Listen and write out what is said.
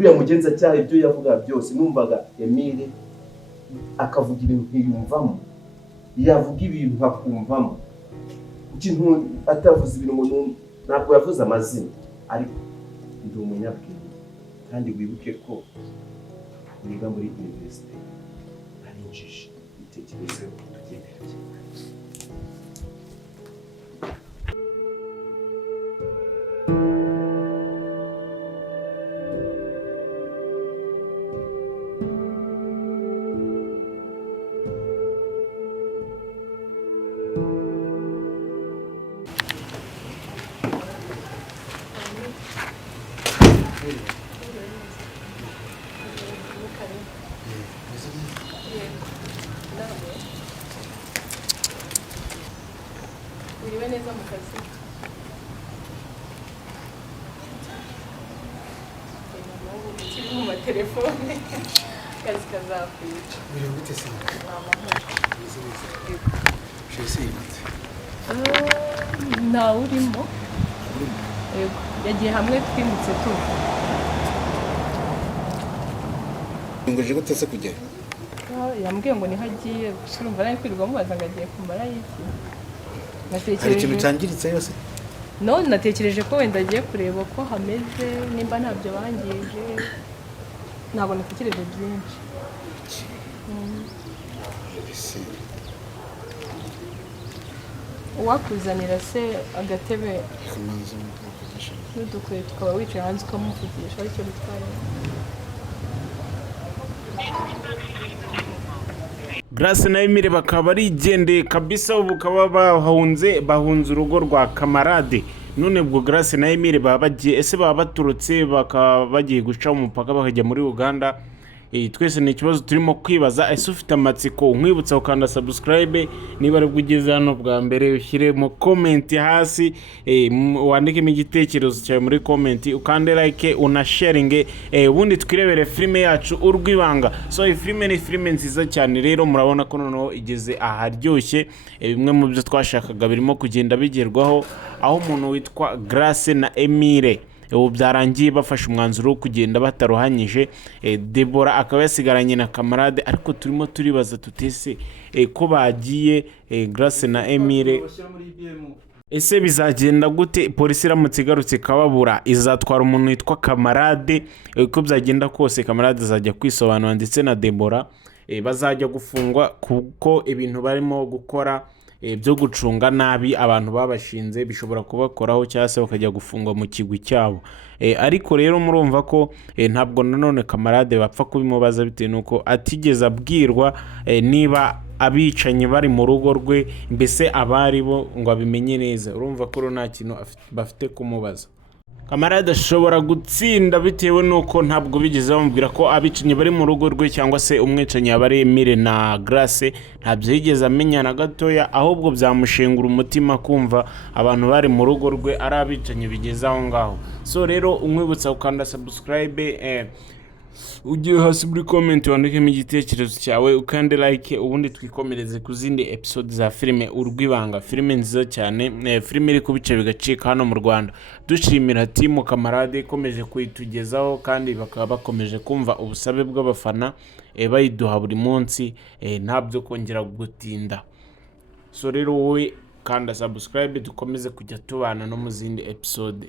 uriya mugenzacyaha ibyo yavuga byose numvaga Emile akavuga ibintu nkiyumvamo, yavuga ibintu nkakumvamo, ikintu atavuze ibintu ngo ntabwo yavuze amazina, ariko ndi umunyabwenge kandi wibuke ko niga muri university ari injiji, itekereze tugendere. Uriwe neza mu kazi? Kiri mu matelefone kazi kazakwica. Uriwe gute se? Ntawe urimo. Yego, yagiye hamwe twimutse tu. Ngoje gute se kujya? Yambwiye ngo niho agiye, urumva nari kwirirwa mubaza ngo agiye kumara iki. Hari ikintu cyangiritse yose? No, natekereje ko wenda agiye kureba ko hameze, nimba ntabyo bangije. Ntabwo natekereje byinshi. Uwakuzanira se agatebe n'udukweto tukaba wicaye hanze ukamuvugisha, aricyo bitwaye. Grace na Emile bakaba barigendeye kabisa, ubu bakaba bahunze urugo rwa kamarade. None bwo Grace na Emile baba bagiye, ese baba baturutse bakaba bagiye guca umupaka bakajya muri Uganda? Twese ni ikibazo turimo kwibaza. Ese ufite amatsiko, nkwibutsa ukanda subscribe niba ari bugeze hano bwa mbere, ushyire mu comment hasi, wandikemo igitekerezo cyawe muri comment, ukande like, unasharinge, ubundi twirebere filime yacu Urwibanga. So iyi filime ni filime nziza cyane, rero murabona ko noneho igeze aharyoshye, bimwe mu byo twashakaga birimo kugenda bigerwaho, aho umuntu witwa Grace na Emile ubu byarangiye bafashe umwanzuro wo kugenda bataruhanyije. Deborah akaba yasigaranye na kamarade, ariko turimo turibaza tutese ko bagiye Grace na Emile, ese bizagenda gute? Polisi iramutse igarutse kababura izatwara umuntu witwa kamarade? Uko byagenda kose kamarade azajya kwisobanura, ndetse na Deborah bazajya gufungwa kuko ibintu barimo gukora byo gucunga nabi abantu babashinze bishobora kubakoraho cyangwa se bakajya gufungwa mu kigwi cyabo. Ariko rero murumva ko ntabwo nanone kamarade bapfa kubimubaza bitewe nuko atigeze abwirwa niba abicanyi bari mu rugo rwe, mbese abari bo ngo abimenye neza. Urumva ko nta kintu bafite kumubaza. Kamarade ashobora gutsinda bitewe nuko ntabwo bigeze bamubwira ko abicanyi bari mu rugo rwe, cyangwa se umwicanyi yabari Emile na Grace ntabyo yigeze amenya na gatoya, ahubwo byamushengura umutima kumva abantu bari mu rugo rwe ari abicanyi bigeze aho ngaho. So rero umwibutsa ukanda subscribe, ugiye hasi muri comment wandikemo igitekerezo cyawe, ukande like, ubundi twikomereze ku zindi episode za filime Urwibanga. Filime nziza cyane, filime iri kubice bigacika hano mu Rwanda. Dushimira timu kamarade ikomeje kuyitugezaho, kandi bakaba bakomeje kumva ubusabe bw'abafana bayiduha buri munsi, ntabyo kongera gutinda. So rero wowe kanda subscribe dukomeze kujya tubana no mu zindi episode.